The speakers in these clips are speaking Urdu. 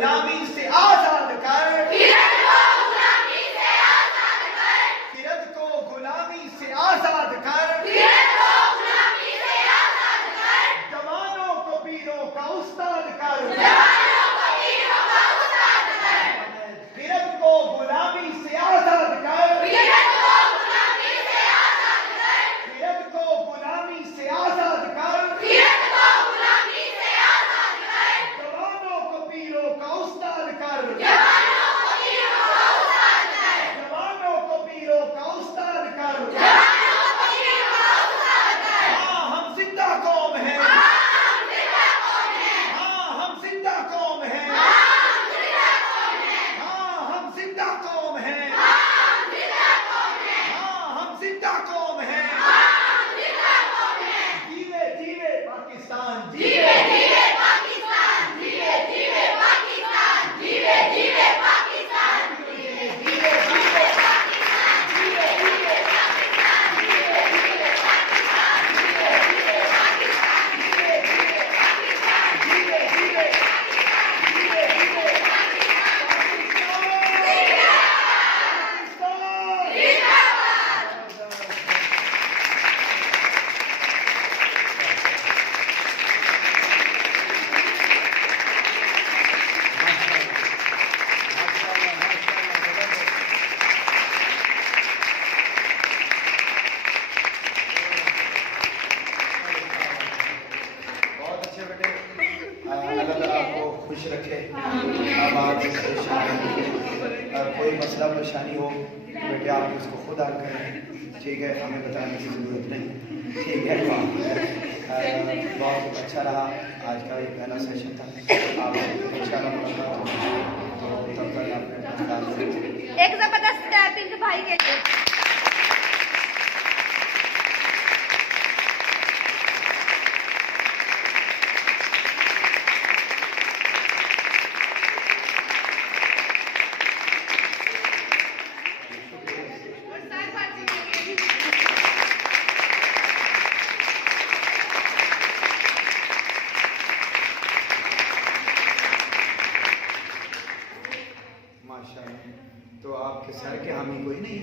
غلامی سے آزاد کر، خرد کو غلامی سے آزاد کر، خرد کو غلامی سے آزاد کر، خرد کو غلامی سے آزاد کر، جوانوں کو پیروں کا استاد کر، جوانوں کو پیروں کا استاد کر، خرد کو غلامی سے آزاد کر، خرد کو غلامی سے آزاد کر، خرد کو غلامی سے آزاد کر، خرد کو غلامی سے آزاد کر، جوانوں کو پیروں کا استاد کر، جوانوں کو پیروں کا استاد کر، جوانوں کو پیروں کا استاد کر۔ جوانوں کو پیروں کا استاد کر۔ ہاں ہم زندہ قوم ہیں، ہم زندہ قوم ہیں، ہاں ہم زندہ قوم ہیں، ہم زندہ قوم ہیں، ہاں ہم زندہ قوم ہیں، ہم زندہ قوم ہیں، ہاں ہم زندہ قوم ہیں۔ ہم زندہ قوم ہیں۔ جیوے جیوے پاکستان، جیوے جیوے پاکستان، جیوے جیوے پاکستان، جیوے جیوے پاکستان، جیوے جیوے پاکستان، جیوے جیوے پاکستان، جیوے جیوے پاکستان، جیوے جیوے پاکستان، جیوے جیوے پاکستان، جیوے جیوے پاکستان، جیوے جیوے بہت اچھے بیٹے، اللہ تعالیٰ آپ کو خوش رکھے، آباد پریشان رکھے، اور کوئی مسئلہ پریشانی ہو تو بیٹے آپ اس کو خود حل کریں، ٹھیک ہے، ہمیں بتانے کی ضرورت نہیں، ٹھیک ہے۔ بہت اچھا رہا آج کا یہ پہلا سیشن تھا، آپ انشاءاللہ ملاقات ہوگی، تو تب تک آپ نے اپنا خیال رکھیں۔ ایک زبردست ٹیپنگ بھائی کے لیے۔ ماشاءاللہ، تو آپ کے سر کے حامی کوئی نہیں؟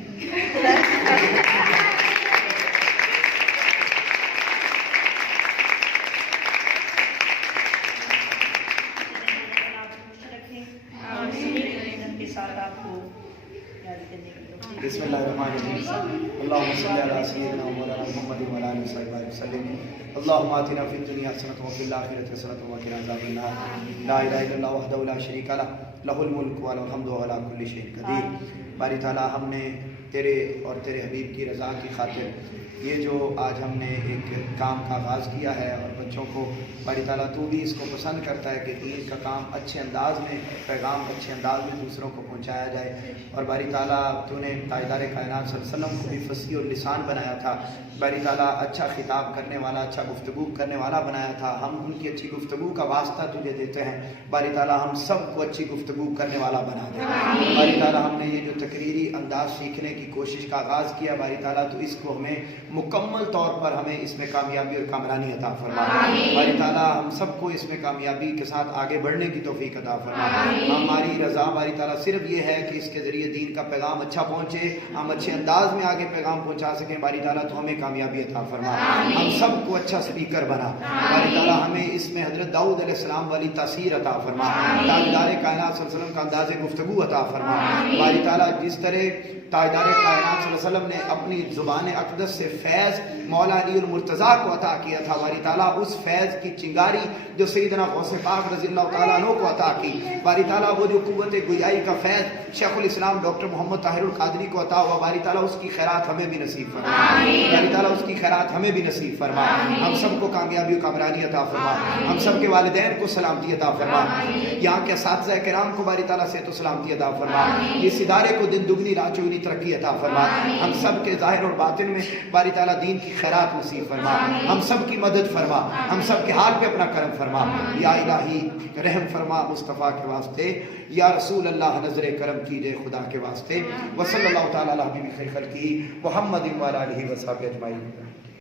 بسم اللہ الرحمن الرحیم، اللہم صلی علی سیدنا مولانا محمد و علی آلہ وصحبہ وسلم، اللہم آتنا فی الدنیا حسنۃ وفی الآخرۃ حسنۃ وقنا عذاب النار، لا الہ الا اللہ وحدہ لا شریک لہ، لہ الملک و لہ الحمد وهو علی کل شیء قدیر۔ باری تعالیٰ ہم نے تیرے اور تیرے حبیب کی رضا کی خاطر یہ جو آج ہم نے ایک کام کا آغاز کیا ہے، اور بچوں کو باری تعالیٰ تو بھی اس کو پسند کرتا ہے کہ دین کا کام اچھے انداز میں، پیغام اچھے انداز میں دوسروں کو پہنچایا جائے، اور باری تعالیٰ تو نے تاجدار کائنات صلی اللہ علیہ وسلم کو بھی فصیح اللسان بنایا تھا، باری تعالیٰ اچھا خطاب کرنے والا، اچھا گفتگو کرنے والا بنایا تھا۔ ہم ان کی اچھی گفتگو کا واسطہ تجھے دیتے ہیں، باری تعالیٰ ہم سب کو اچھی گفتگو کرنے والا بنا دے۔ باری تعالیٰ ہم نے یہ جو تقریری انداز سیکھنے کی کوشش کا آغاز کیا، باری تعالیٰ تو اس کو ہمیں مکمل طور پر ہمیں اس میں کامیابی اور کامرانی عطا فرما۔ باری تعالیٰ ہم سب کو اس میں کامیابی کے ساتھ آگے بڑھنے کی توفیق عطا فرما۔ ہماری رضا باری تعالیٰ صرف یہ ہے کہ اس کے ذریعے دین کا پیغام اچھا پہنچے، ہم اچھے انداز میں آگے پیغام پہنچا سکیں، باری تعالیٰ تو ہمیں کامیابی عطا فرما، ہم سب کو اچھا سپیکر بنا، باری تعالیٰ ہمیں اس میں حضرت داؤد علیہ السلام والی تاثیر عطا فرما، تاجدار کائنات صلی اللہ علیہ وسلم کا انداز گفتگو عطا فرما۔ باری تعالیٰ جس طرح تاجدار کائنات صلی اللہ علیہ وسلم نے اپنی زبان اقدس سے فیض مولا علی المرتضیٰ کو عطا کیا تھا، باری تعالیٰ اس فیض کی چنگاری جو سیدنا غوث پاک رضی اللہ تعالیٰ عنہ کو عطا کی، باری تعالیٰ وہ جو قوت گویائی کا فیض شیخ الاسلام ڈاکٹر محمد طاہر القادری کو عطا ہوا، باری تعالیٰ اس کی خیرات ہمیں بھی نصیب فرما، باری تعالیٰ اس کی خیرات ہمیں بھی نصیب فرما، ہم سب کو کامیابی و کامرانی عطا فرما، ہم سب کے والدین کو سلامتی عطا فرما، یہاں کے اساتذہ کرام کو باری تعالیٰ صحت و سلامتی عطا فرما، اس ادارے کو دن دگنی رات چوگنی ترقی عطا فرما، ہم سب کے ظاہر اور باطن میں باری تعالیٰ دین کی خیرات نصیب فرما، ہم سب کی مدد فرما، ہم سب کے حال پہ اپنا کرم فرما، یا الہی رحم فرما مصطفیٰ کے واسطے، یا رسول اللہ نظر کرم کیجئے خدا کے واسطے، وصلی اللہ تعالیٰ علیہ خیر خلقہ محمد و علیہ وصحبہ اجمعین۔